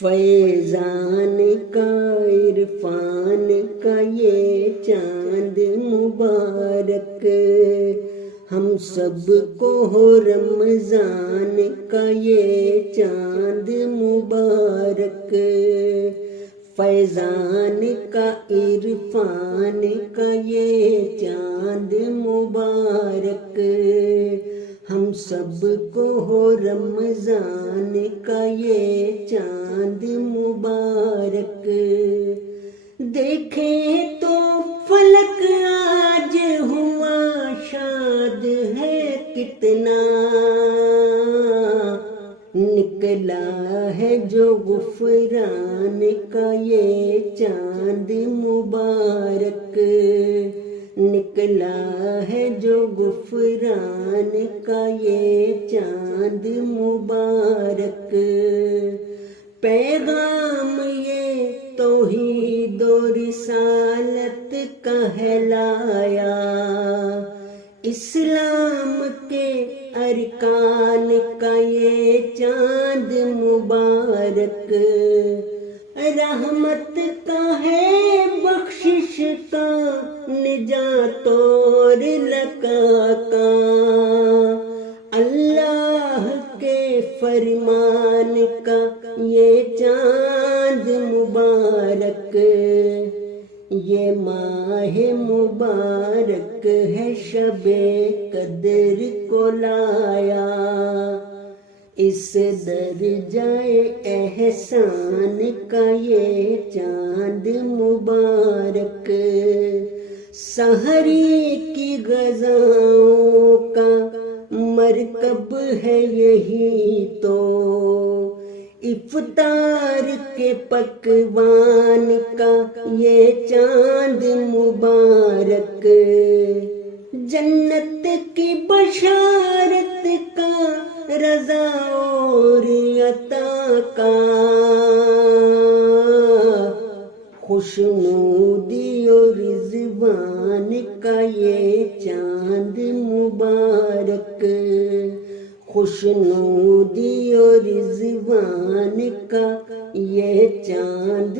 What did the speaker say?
فیضان کا عرفان کا یہ چاند مبارک، ہم سب کو ہو رمضان کا یہ چاند مبارک، فیضان کا عرفان کا یہ چاند مبارک، ہم سب کو ہو رمضان کا یہ چاند مبارک۔ دیکھیں تو فلک آج ہوا شاد ہے کتنا، نکلا ہے جو غفران کا یہ چاند مبارک، نکلا ہے جو غفران کا یہ چاند مبارک، پیغام یہ توحید و رسالت کہلایا، اسلام کے ارکان کا یہ چاند مبارک، رحمت کا ہے بخشش کا نجات اور لقا کا، اللہ کے فرمان کا یہ چاند مبارک، یہ ماہ مبارک ہے شب قدر کو لایا، اس درجہ احسان کا یہ چاند مبارک، سحری کی غذاؤں کا مرکب ہے یہی تو، افطار کے پکوان کا یہ چاند مبارک، جنت کی بشارت کا رضا اور عطا کا، خوشنودی اور رضوان کا یہ چاند مبارک، خوشنودی اور رضوان کا یہ چاند